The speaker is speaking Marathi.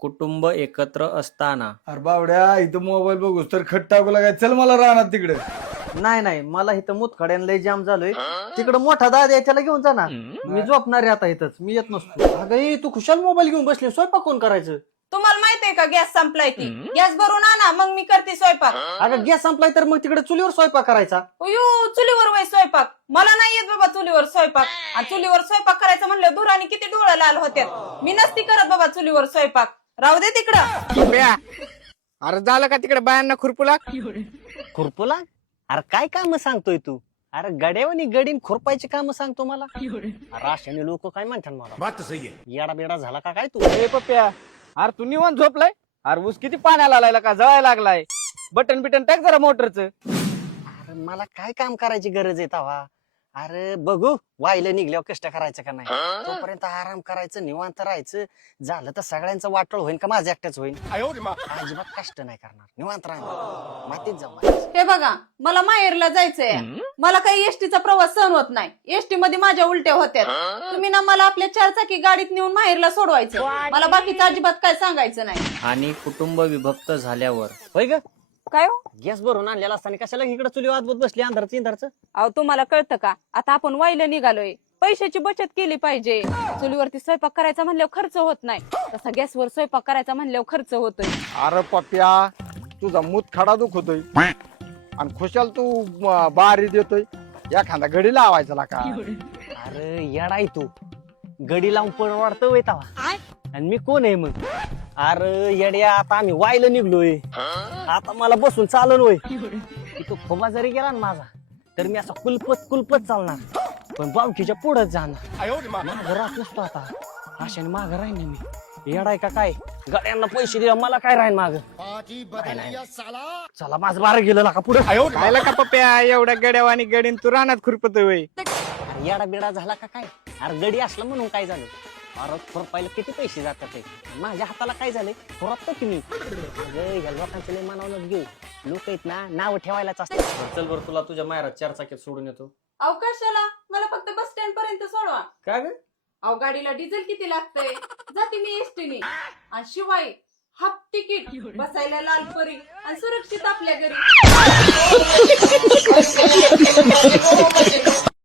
कुटुंब एकत्र असताना. अरे बावड्या इथं मोबाईल बघूस तर खट टाकू लागाय. चल मला राहणार तिकडे. नाही नाही, मला इथं मुतखड्यान लय जाम झालोय. तिकडं मोठा दादा आहे, त्याला घेऊन जा ना. मी झोपणार आहे आता इथंच, मी येत नसतो. अगं तू खुशाल मोबाईल घेऊन बसली, स्वयंपाक कोण करायचं? तुम्हाला माहितीये का गॅस संपलाय ती? गॅस भरून आणा मग मी करते स्वयंपाक. अगं गॅस संपलाय तर मग तिकडे चुलीवर स्वयंपाक करायचा. अयो चुलीवर वय स्वयंपाक? मला नाही येत बाबा चुलीवर स्वयंपाक. आणि चुलीवर स्वयंपाक करायचं म्हणलं धुराने किती डोळं लाल होत्यात. मी नसती करत बाबा चुलीवर स्वयंपाक. राहू दे तिकडं. अरे झालं का तिकडे बायांना खुरपुला? खुरपुला? अरे काय काम सांगतोय तू? अरे गड्यावानी गडीन खुरपायची काम सांगतो मला? राशाने लोक काय म्हणतात मला? येडा बेडा झाला का काय तू? ए पप्प्या, अरे तू निवांत झोपलाय? अरे ऊस किती पाण्याला आलाय का, जळायला लागलाय. बटन बिटन टाक जरा मोटरचं. अरे मला काय काम करायची गरज आहे तवा? अरे बघू वायला निघल्यावर कष्ट करायचं का नाही, तोपर्यंत आराम करायचं, निवांत राहायचं. झालं तर सगळ्यांचं वाटोळ होईल का माझं एकट्याच होईल? अजिबात कष्ट नाही करणार, निवांत राहणार, मातीत जाऊ. हे बघा मला माहेरला जायचंय. मला काही एसटीचा प्रवास सहन होत नाही. एसटी मध्ये माझ्या उलट्या होत्यात. तुम्ही ना मला आपल्या 4 चाकी गाडीत नेऊन माहेरला सोडवायचं. मला बाकीचं अजिबात काय सांगायचं नाही. आणि कुटुंब विभक्त झाल्यावर. होय ग? काय हो? गॅस भरून आणलेला असताना कशाला इकडे चुली वाजवत बसली अंधारच इंधारचं? अहो तुम्हाला कळतं का? आता आपण वाईला निघालोय, पैशाची बचत केली पाहिजे. चुलीवरती स्वयंपाक करायचा म्हणल्यावर खर्च होत नाही, तसा गॅसवर स्वयंपाक करायचा म्हणल्यावर खर्च होतोय. अरे पप्प्या, तुझा मुतखडा दुखतोय आणि खुशाल तू बारी देतोय. एखादा घडी लावायचा ला का? अरे येडाय तू, गडी लावून परवडतं वय तवा? आणि मी कोण आहे मग? अरे येड्या, आता आम्ही वायला निघलोय, आता मला बसून चालन होय? तो खोबा जरी गेला ना माझा तर मी असा कुलपत चालणार, पण बावकीच्या पुढेच जाणार. मागं राहत नसतो आता, अशाने मागं राहीन मी. येडाय का काय? गाड्यांना पैसे दिला मला काय राहीन माग? चला माझं बारा गेलं का पुढे? खायला का पप्प्या, एवढ्या गड्याव आणि गडीन तू रानात खुरपतोय वय? येडा बिडा झाला का काय? अरे गडी असला म्हणून काय झालं? अरे खुरपायला किती पैसे जातात ते? माझ्या हाताला काय झालंय? खुरपतो की मी? या लोकांचे लय मनावूनच घेऊ. लोक आहेत ना, नाव ठेवायलाच असतात. चल बरं, तुला तुझ्या माहेरात 4 चाकीत सोडून येतो. अवकाशाला मला फक्त बस स्टँड पर्यंत सोडवा. काय ग? अहो गाडीला डिझेल किती लागतंय? जाते मी एसटीने. आणि शिवाय हाफ तिकीट, बसायला लाल परी आणि सुरक्षित आपल्या घरी.